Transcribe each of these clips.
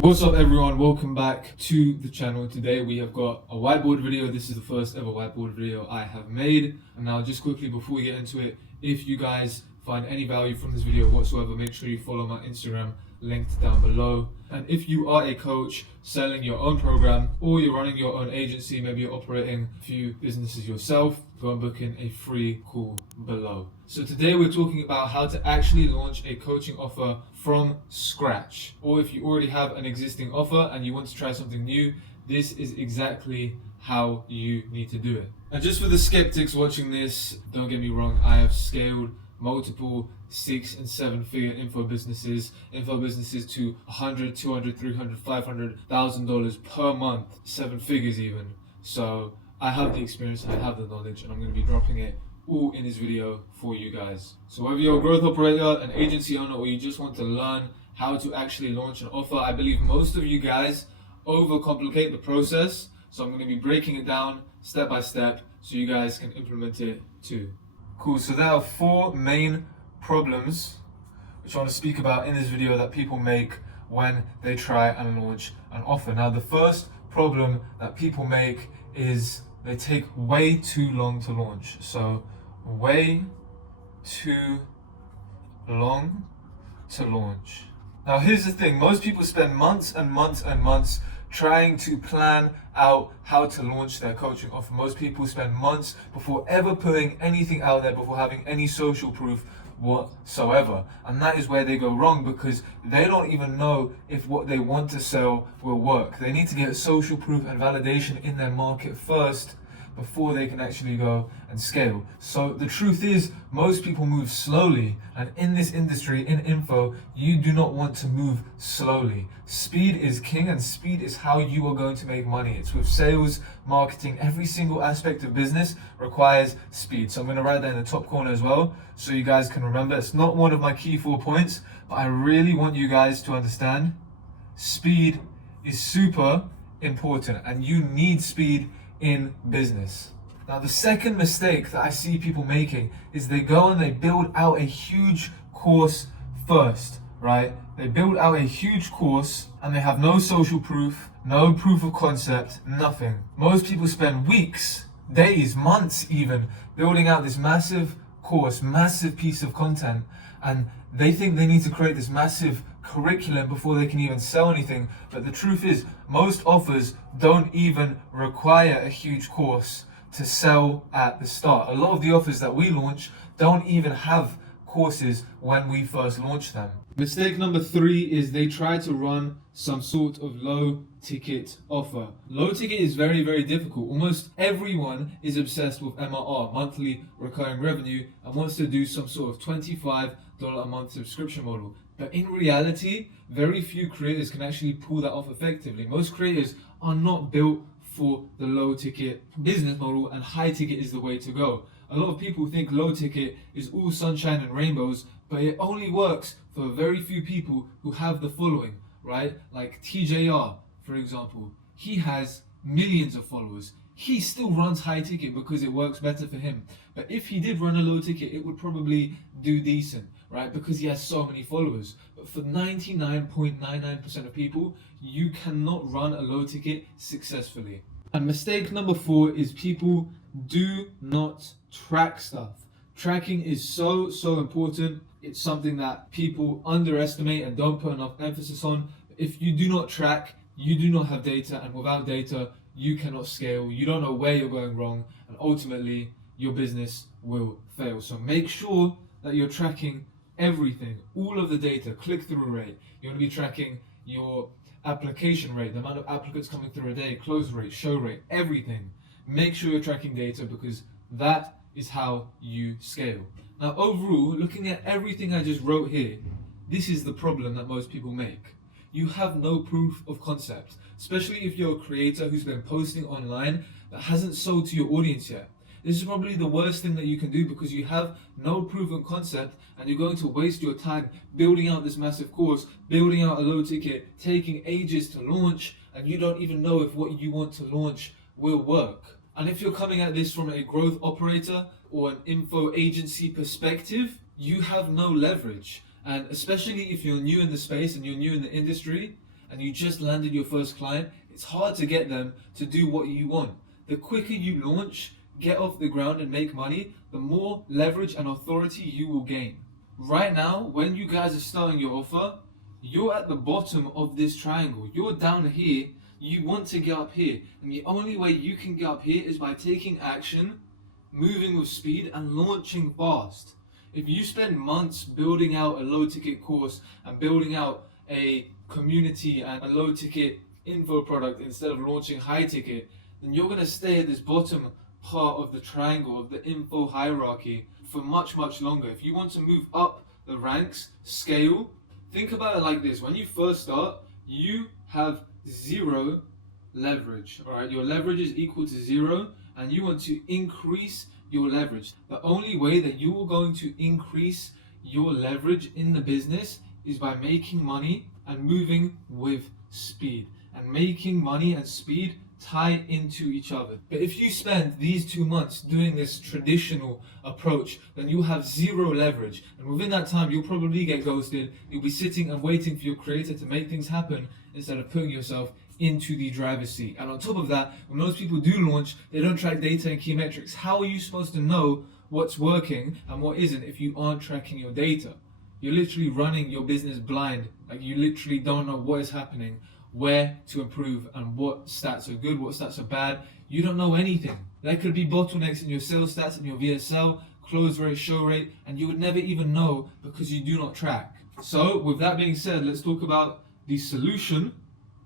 What's up everyone, welcome back to the channel. Today we have got a whiteboard video. This is the first ever whiteboard video I have made. And now just quickly before we get into it, if you guys find any value from this video whatsoever, make sure you follow my Instagram linked down below. And if you are a coach selling your own program or you're running your own agency, maybe you're operating a few businesses yourself, go and book in a free call below. So today we're talking about how to actually launch a coaching offer from scratch. Or if you already have an existing offer and you want to try something new, this is exactly how you need to do it. And just for the skeptics watching this, don't get me wrong, I have scaled multiple 6 and 7 figure info businesses to 100, 200, 300, 500,000 dollars per month, 7 figures even. So I have the experience, I have the knowledge, and I'm going to be dropping it all in this video for you guys. So whether you're a growth operator, an agency owner, or you just want to learn how to actually launch an offer, I believe most of you guys overcomplicate the process. So I'm going to be breaking it down step by step so you guys can implement it too. Cool, so there are 4 main problems which I want to speak about in this video that people make when they try and launch an offer. Now the first problem that people make is they take way too long to launch. So way too long to launch. Now here's the thing, most people spend months and months and months trying to plan out how to launch their coaching offer. Most people spend months before ever putting anything out there, before having any social proof whatsoever. And that is where they go wrong, because they don't even know if what they want to sell will work. They need to get social proof and validation in their market first before they can actually go and scale. So the truth is, most people move slowly, and in this industry, in info, you do not want to move slowly. Speed is king, and speed is how you are going to make money. It's with sales, marketing, every single aspect of business requires speed. So I'm going to write that in the top corner as well, so you guys can remember. It's not one of my key 4 points, but I really want you guys to understand speed is super important, and you need speed in business. Now the second mistake that I see people making is they go and they build out a huge course first, right? They build out a huge course and they have no social proof, no proof of concept, nothing. Most people spend weeks, days, months even building out this massive course, massive piece of content, and they think they need to create this massive curriculum before they can even sell anything. But the truth is, most offers don't even require a huge course to sell at the start. A lot of the offers that we launch don't even have courses when we first launch them. Mistake number 3 is they try to run some sort of low ticket offer. Low ticket is very, very difficult. Almost everyone is obsessed with MRR, monthly recurring revenue, and wants to do some sort of $25 a month subscription model. But in reality, very few creators can actually pull that off effectively. Most creators are not built for the low ticket business model, and high ticket is the way to go. A lot of people think low ticket is all sunshine and rainbows, but it only works for very few people who have the following, right? Like TJR, for example, he has millions of followers. He still runs high ticket because it works better for him. But if he did run a low ticket, it would probably do decent, right? Because he has so many followers. But for 99.99% of people, you cannot run a low ticket successfully. And mistake number 4 is people do not track stuff. Tracking is so important. It's something that people underestimate and don't put enough emphasis on. If you do not track, you do not have data, and without data, you cannot scale. You don't know where you're going wrong, and ultimately your business will fail. So make sure that you're tracking everything, all of the data, click-through rate. You want to be tracking your application rate, the amount of applicants coming through a day, close rate, show rate, everything. Make sure you're tracking data, because that is how you scale. Now overall, looking at everything I just wrote here, this is the problem that most people make. You have no proof of concept, especially if you're a creator who's been posting online that hasn't sold to your audience yet. This is probably the worst thing that you can do, because you have no proven concept and you're going to waste your time building out this massive course, building out a low ticket, taking ages to launch, and you don't even know if what you want to launch will work. And if you're coming at this from a growth operator or an info agency perspective, you have no leverage. And especially if you're new in the space and you're new in the industry, and you just landed your first client, it's hard to get them to do what you want. The quicker you launch, get off the ground and make money, the more leverage and authority you will gain. Right now, when you guys are starting your offer, you're at the bottom of this triangle. You're down here, you want to get up here. And the only way you can get up here is by taking action, moving with speed, and launching fast. If you spend months building out a low ticket course and building out a community and a low ticket info product instead of launching high ticket, then you're going to stay at this bottom part of the triangle of the info hierarchy for much longer. If you want to move up the ranks, scale, think about it like this. When you first start, you have zero leverage. All right, your leverage is equal to zero, and you want to increase your leverage. The only way that you are going to increase your leverage in the business is by making money and moving with speed. And making money and speed tie into each other. But if you spend these 2 months doing this traditional approach, then you'll have zero leverage. And within that time, you'll probably get ghosted. You'll be sitting and waiting for your creator to make things happen instead of putting yourself into the driver's seat. And on top of that, when most people do launch, they don't track data and key metrics. How are you supposed to know what's working and what isn't if you aren't tracking your data? You're literally running your business blind. Like, you literally don't know what is happening, where to improve, and what stats are good, what stats are bad. You don't know anything. There could be bottlenecks in your sales stats and your VSL, close rate, show rate, and you would never even know because you do not track. So with that being said, let's talk about the solution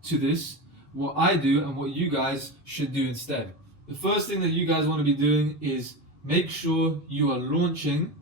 to this, what I do and what you guys should do instead. The first thing that you guys want to be doing is make sure you are launching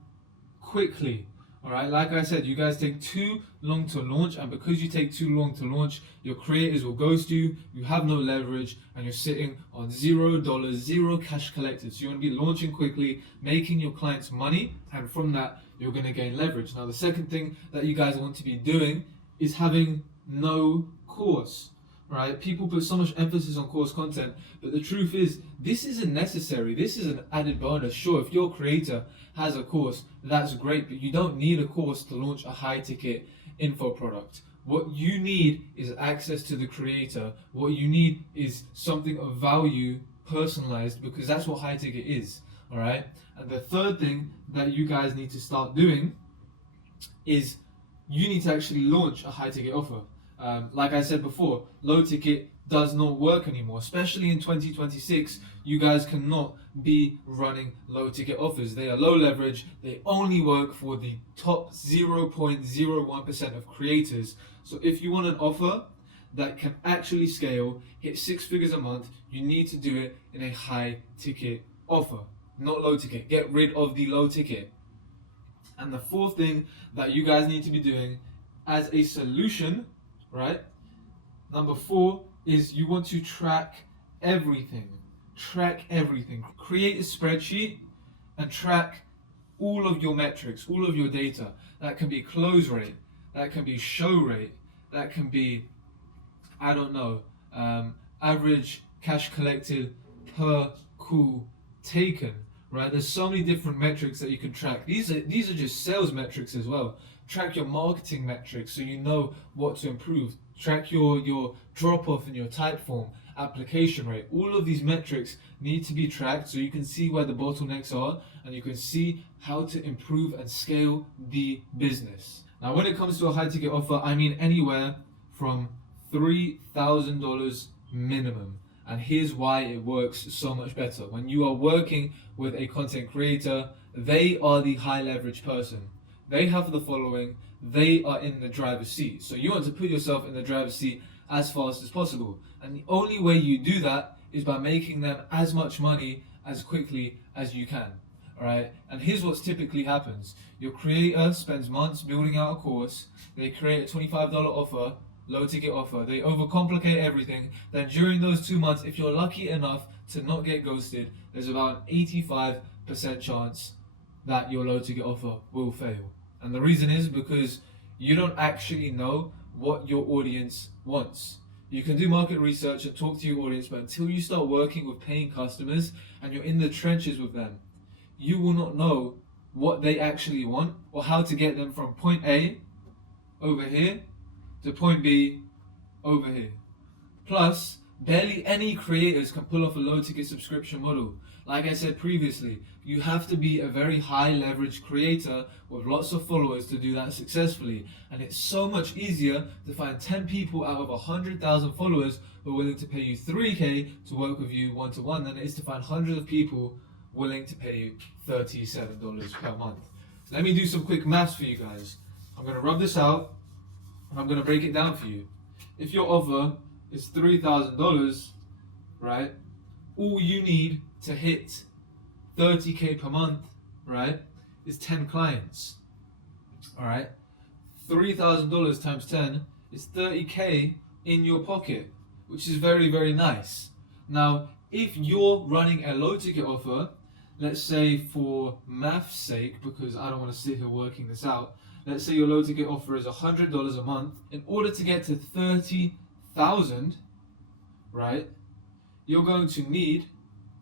quickly. All right, like I said, you guys take too long to launch, and because you take too long to launch, your creators will ghost you, you have no leverage, and you're sitting on $0, zero cash collected. So you want to be launching quickly, making your clients money, and from that, you're going to gain leverage. Now, the second thing that you guys want to be doing is having no course. Right? People put so much emphasis on course content, but the truth is, this isn't necessary. This is an added bonus. Sure, if your creator has a course, that's great, but you don't need a course to launch a high ticket info product. What you need is access to the creator. What you need is something of value, personalized, because that's what high ticket is. All right. And the third thing that you guys need to start doing is you need to actually launch a high ticket offer. Like I said before, low ticket does not work anymore, especially in 2026. You guys cannot be running low ticket offers. They are low leverage. They only work for the top 0.01% of creators. So if you want an offer that can actually scale, hit 6 figures a month, you need to do it in a high ticket offer, not low ticket. Get rid of the low ticket. And the fourth thing that you guys need to be doing as a solution, right? Number 4 is you want to track everything. Track everything. Create a spreadsheet and track all of your metrics, all of your data. That can be close rate, that can be show rate, that can be, I don't know, average cash collected per call taken, right? There's so many different metrics that you can track. These are just sales metrics as well. Track your marketing metrics so you know what to improve. Track your drop off in your type form, application rate. All of these metrics need to be tracked so you can see where the bottlenecks are and you can see how to improve and scale the business. Now, when it comes to a high ticket offer, I mean anywhere from $3,000 minimum. And here's why it works so much better. When you are working with a content creator, they are the high leverage person. They have the following, they are in the driver's seat. So you want to put yourself in the driver's seat as fast as possible. And the only way you do that is by making them as much money as quickly as you can. All right. And here's what typically happens. Your creator spends months building out a course. They create a $25 offer, low ticket offer. They overcomplicate everything. Then during those 2 months, if you're lucky enough to not get ghosted, there's about an 85% chance that your low ticket offer will fail. And the reason is because you don't actually know what your audience wants. You can do market research and talk to your audience, but until you start working with paying customers and you're in the trenches with them, you will not know what they actually want or how to get them from point A over here to point B over here. Plus, barely any creators can pull off a low ticket subscription model. Like I said previously, you have to be a very high leverage creator with lots of followers to do that successfully. And it's so much easier to find 10 people out of 100,000 followers who are willing to pay you 3K to work with you one-to-one than it is to find hundreds of people willing to pay you $37 per month. Let me do some quick maths for you guys. I'm going to rub this out and I'm going to break it down for you. If your offer is $3,000, right, all you need to hit 30K per month, right, is 10 clients. All right, $3,000 times 10 is 30K in your pocket, which is very, very nice. Now, if you're running a low ticket offer, let's say for math's sake, because I don't want to sit here working this out, let's say your low ticket offer is $100 a month. In order to get to 30,000, right, you're going to need,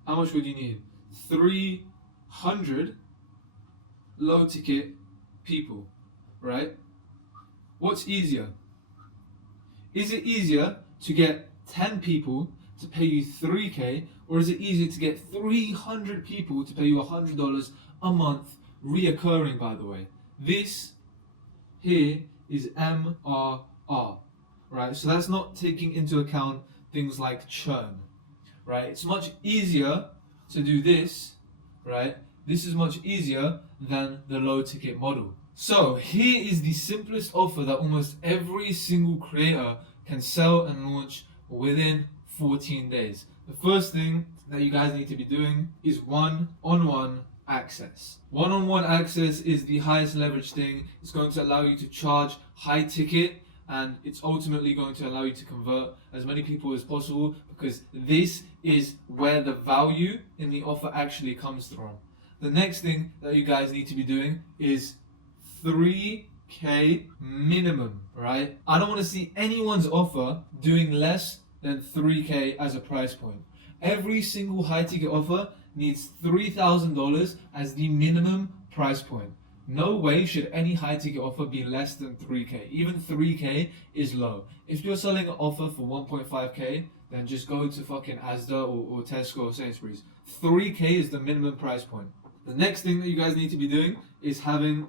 how much would you need? 300 low ticket people, right? What's easier? Is it easier to get 10 people to pay you 3K, or is it easier to get 300 people to pay you $100 a month, reoccurring, by the way? This here is MRR, right? So that's not taking into account things like churn, right? It's much easier to do this, right? This is much easier than the low ticket model. So here is the simplest offer that almost every single creator can sell and launch within 14 days. The first thing that you guys need to be doing is one-on-one access. One-on-one access is the highest leverage thing. It's going to allow you to charge high ticket, and it's ultimately going to allow you to convert as many people as possible, because this is where the value in the offer actually comes from. The next thing that you guys need to be doing is 3K minimum, right? I don't want to see anyone's offer doing less than 3K as a price point. Every single high ticket offer needs $3,000 as the minimum price point. No way should any high ticket offer be less than 3K. Even 3K is low. If you're selling an offer for 1.5K, then just go to fucking Asda or Tesco or Sainsbury's. 3K is the minimum price point. The next thing that you guys need to be doing is having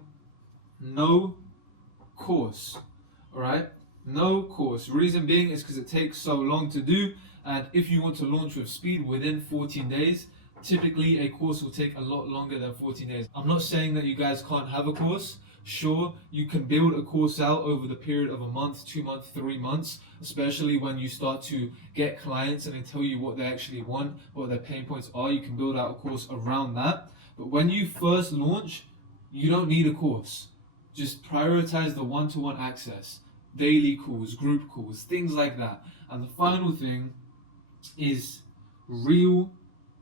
no course. Alright? No course. Reason being is because it takes so long to do, and if you want to launch with speed within 14 days, typically a course will take a lot longer than 14 days. I'm not saying that you guys can't have a course. Sure, you can build a course out over the period of a month, 2 months, 3 months, especially when you start to get clients and they tell you what they actually want, what their pain points are. You can build out a course around that. But when you first launch, you don't need a course. Just prioritize the one-to-one access, daily calls, group calls, things like that. And the final thing is real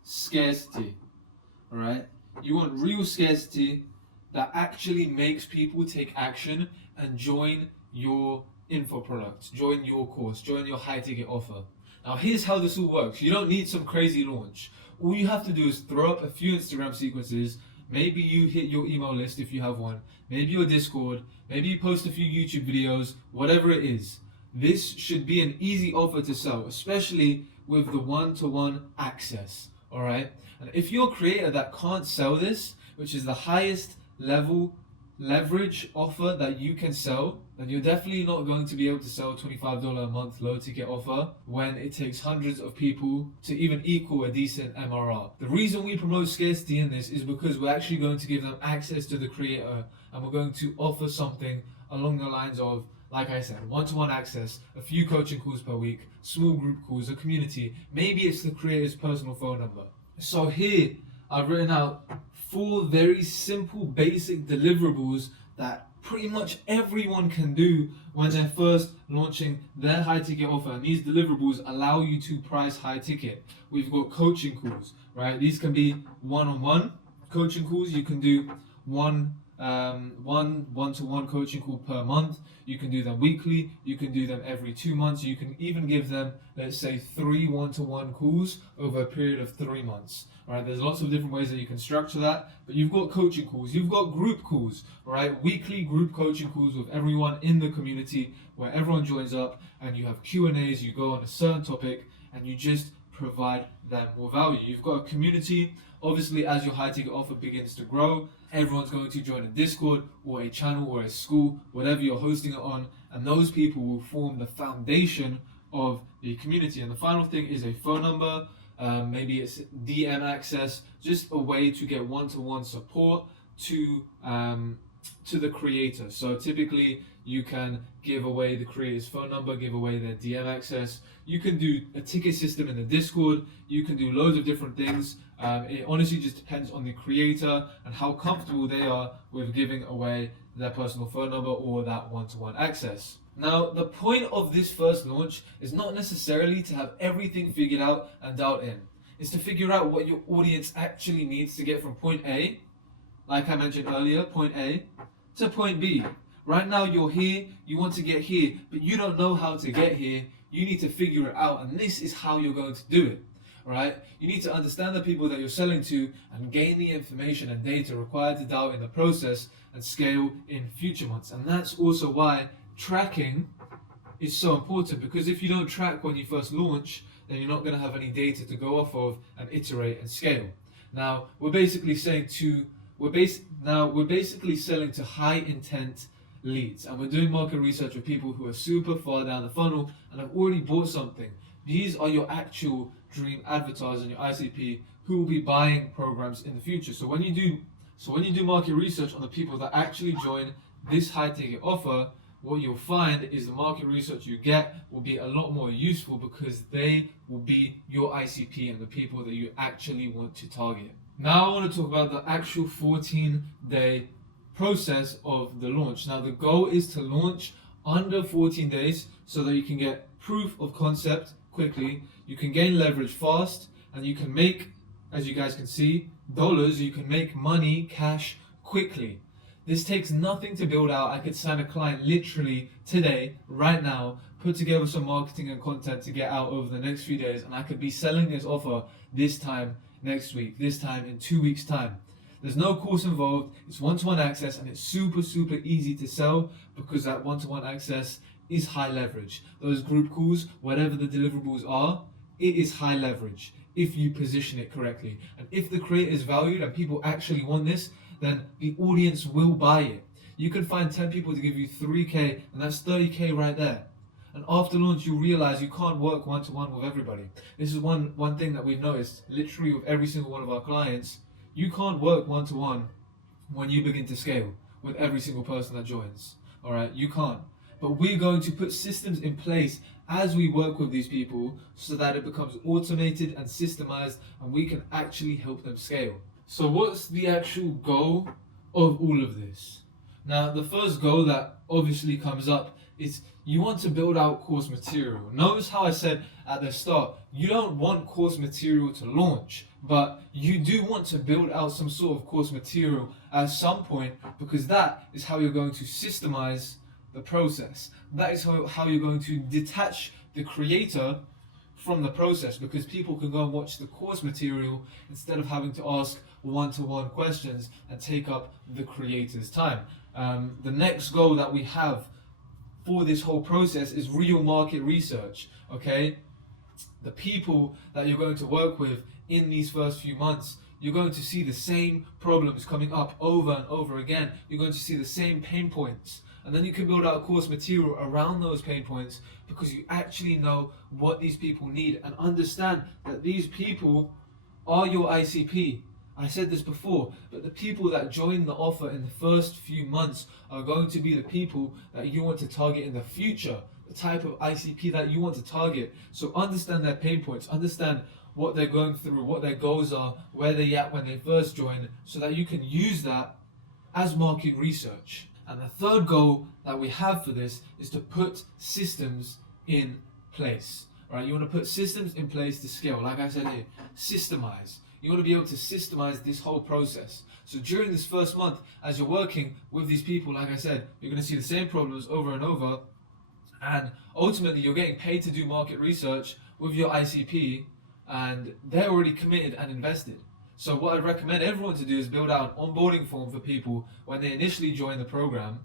scarcity. All right? You want real scarcity that actually makes people take action and join your info product, join your course, join your high ticket offer. Now here's how this all works. You don't need some crazy launch. All you have to do is throw up a few Instagram sequences. Maybe you hit your email list if you have one. Maybe your Discord. Maybe you post a few YouTube videos. Whatever it is. This should be an easy offer to sell, especially with the one-to-one access. Alright? And if you're a creator that can't sell this, which is the highest level leverage offer that you can sell, then you're definitely not going to be able to sell a $25 a month low ticket offer when it takes hundreds of people to even equal a decent MRR. The reason we promote scarcity in this is because we're actually going to give them access to the creator, and we're going to offer something along the lines of, like I said, one-to-one access, a few coaching calls per week, small group calls, a community. Maybe it's the creator's personal phone number. So here I've written out 4 very simple basic deliverables that pretty much everyone can do when they're first launching their high ticket offer. And these deliverables allow you to price high ticket. We've got coaching calls, right? These can be one-on-one coaching calls. You can do one one-to-one coaching call per month. You can do them weekly. You can do them every 2 months. You can even give them, let's say, 3 one-to-one calls over a period of 3 months. Right? There's lots of different ways that you can structure that. But you've got coaching calls. You've got group calls. Right? Weekly group coaching calls with everyone in the community, where everyone joins up and you have Q&As. You go on a certain topic and you just provide them more value. You've got a community. Obviously, as your high ticket offer begins to grow, everyone's going to join a Discord or a channel or a school, whatever you're hosting it on, and those people will form the foundation of the community. And the final thing is a phone number. Maybe it's DM access, just a way to get one-to-one support to the creator. So typically you can give away the creator's phone number, give away their DM access. You can do a ticket system in the Discord. You can do loads of different things. It honestly just depends on the creator and how comfortable they are with giving away their personal phone number or that one-to-one access. Now, the point of this first launch is not necessarily to have everything figured out and dialed in. It's to figure out what your audience actually needs to get from point A, like I mentioned earlier, point A, to point B. Right now you're here, you want to get here, but you don't know how to get here. You need to figure it out, and this is how you're going to do it. Right? You need to understand the people that you're selling to and gain the information and data required to dial in the process and scale in future months. And that's also why tracking is so important, because if you don't track when you first launch, then you're not going to have any data to go off of and iterate and scale. Now, we're basically selling to high intent leads, and we're doing market research with people who are super far down the funnel and have already bought something. These are your actual dream avatars and your ICP who will be buying programs in the future. So when you do market research on the people that actually join this high ticket offer, what you'll find is the market research you get will be a lot more useful, because they will be your ICP and the people that you actually want to target. Now I want to talk about the actual 14-day process of the launch. Now the goal is to launch under 14 days so that you can get proof of concept quickly, you can gain leverage fast, and you can make, as you guys can see, dollars. You can make money, cash, quickly. This takes nothing to build out. I could sign a client literally today, right now, put together some marketing and content to get out over the next few days, and I could be selling this offer this time next week, this time in 2 weeks' time. There's no course involved. It's one-to-one access, and it's super easy to sell, because that one-to-one access is high leverage. Those group calls, whatever the deliverables are, it is high leverage if you position it correctly. And if the creator is valued and people actually want this, then the audience will buy it. You can find 10 people to give you 3K, and that's 30K right there. And after launch, you'll realize you can't work one-to-one with everybody. This is one thing that we've noticed, literally with every single one of our clients. You can't work one-to-one when you begin to scale with every single person that joins. All right, you can't. But we're going to put systems in place as we work with these people so that it becomes automated and systemized, and we can actually help them scale. So what's the actual goal of all of this? Now, the first goal that obviously comes up is you want to build out course material. Notice how I said at the start, you don't want course material to launch, but you do want to build out some sort of course material at some point, because that is how you're going to systemize the process. That is how you're going to detach the creator from the process, because people can go and watch the course material instead of having to ask one-to-one questions and take up the creator's time. The next goal that we have for this whole process is real market research. Okay, the people that you're going to work with in these first few months, you're going to see the same problems coming up over and over again. You're going to see the same pain points, and then you can build out course material around those pain points, because you actually know what these people need and understand that these people are your ICP. I said this before, but the people that join the offer in the first few months are going to be the people that you want to target in the future, the type of ICP that you want to target. So understand their pain points, understand what they're going through, what their goals are, where they're at when they first join, so that you can use that as market research. And the third goal that we have for this is to put systems in place. Right? You want to put systems in place to scale. Like I said here, systemize. you want to be able to systemize this whole process. So during this first month, as you're working with these people, like I said, you're going to see the same problems over and over, and ultimately you're getting paid to do market research with your ICP, and they're already committed and invested. So what I'd recommend everyone to do is build out an onboarding form for people when they initially join the program.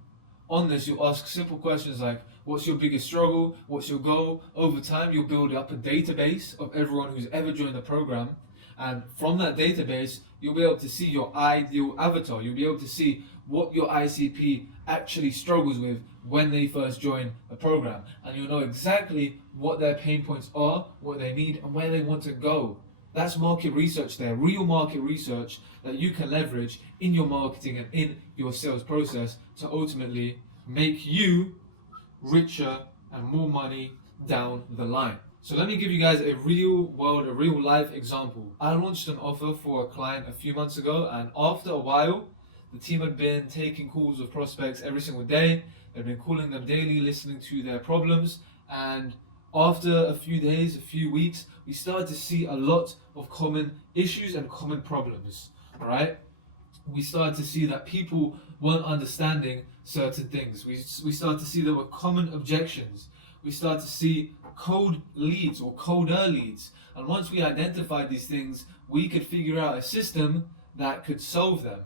On this, you ask simple questions like, what's your biggest struggle? What's your goal? Over time, you'll build up a database of everyone who's ever joined the program. And from that database, you'll be able to see your ideal avatar. You'll be able to see what your ICP actually struggles with when they first join the program. And you'll know exactly what their pain points are, what they need, and where they want to go. That's market research there, real market research that you can leverage in your marketing and in your sales process to ultimately make you richer and more money down the line. So let me give you guys a real world, a real life example. I launched an offer for a client a few months ago, and after a while, the team had been taking calls with prospects every single day. They've been calling them daily, listening to their problems, and after a few days, a few weeks, we started to see a lot of common issues and common problems, all right? We started to see that people weren't understanding certain things. We started to see there were common objections. We started to see cold leads or colder leads. And once we identified these things, we could figure out a system that could solve them,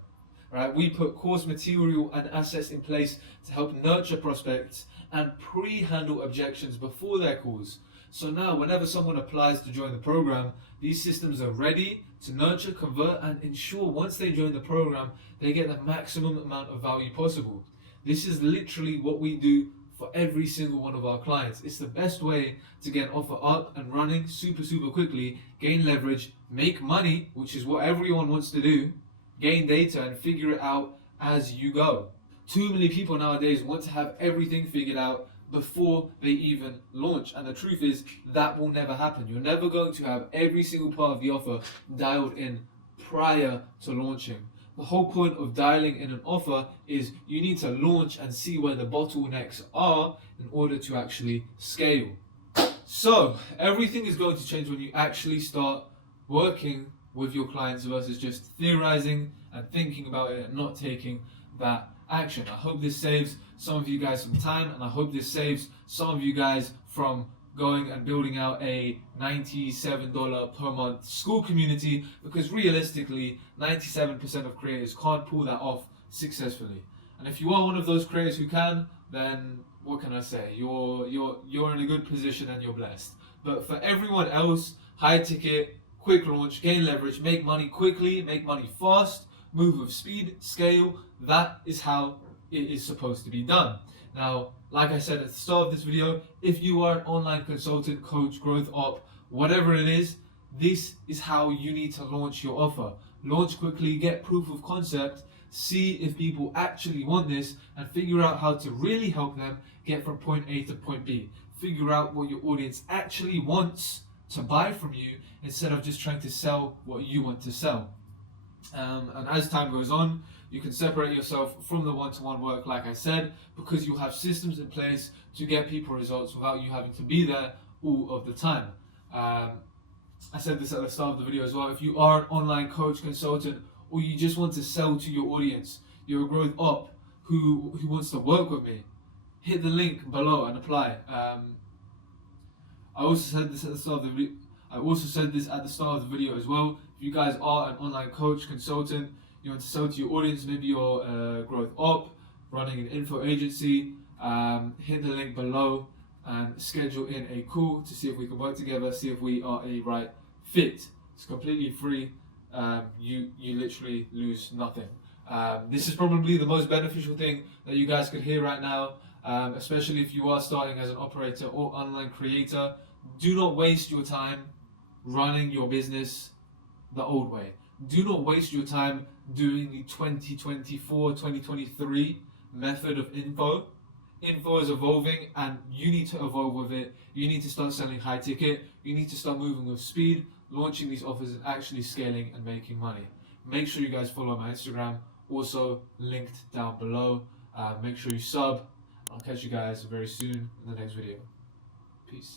right? We put course material and assets in place to help nurture prospects and pre-handle objections before their calls. So now whenever someone applies to join the program, these systems are ready to nurture, convert, and ensure once they join the program, they get the maximum amount of value possible. This is literally what we do for every single one of our clients. It's the best way to get an offer up and running super quickly, gain leverage, make money, which is what everyone wants to do, gain data and figure it out as you go. Too many people nowadays want to have everything figured out before they even launch, and the truth is that will never happen. You're never going to have every single part of the offer dialed in prior to launching. The whole point of dialing in an offer is you need to launch and see where the bottlenecks are in order to actually scale. So everything is going to change when you actually start working with your clients versus just theorizing and thinking about it and not taking that action. I hope this saves some of you guys some time, and I hope this saves some of you guys from going and building out a $97 per month school community, because realistically 97% of creators can't pull that off successfully. And if you are one of those creators who can, then what can I say? You're in a good position and you're blessed. But for everyone else, high ticket, quick launch, gain leverage, make money quickly, make money fast, move with speed, scale, that is how it is supposed to be done. Now, like I said at the start of this video, if you are an online consultant, coach, growth op, whatever it is, this is how you need to launch your offer. Launch quickly, get proof of concept, see if people actually want this, and figure out how to really help them get from point A to point B. Figure out what your audience actually wants to buy from you instead of just trying to sell what you want to sell. And as time goes on, you can separate yourself from the one-to-one work, like I said, because you have systems in place to get people results without you having to be there all of the time. I said this at the start of the video as well. If you are an online coach, consultant, or you just want to sell to your audience, you're a growth op who wants to work with me, hit the link below and apply. I also said this at the start of the video as well. If you guys are an online coach, consultant, you want to sell to your audience, maybe you're a growth op, running an info agency, hit the link below and schedule in a call to see if we can work together, see if we are a right fit. It's completely free. You literally lose nothing. This is probably the most beneficial thing that you guys could hear right now, especially if you are starting as an operator or online creator. Do not waste your time running your business the old way. Do not waste your time doing the 2024, 2023 method of info. Info is evolving and you need to evolve with it. You need to start selling high ticket. You need to start moving with speed, launching these offers and actually scaling and making money. Make sure you guys follow my Instagram, also linked down below. Make sure you sub. I'll catch you guys very soon in the next video. Peace.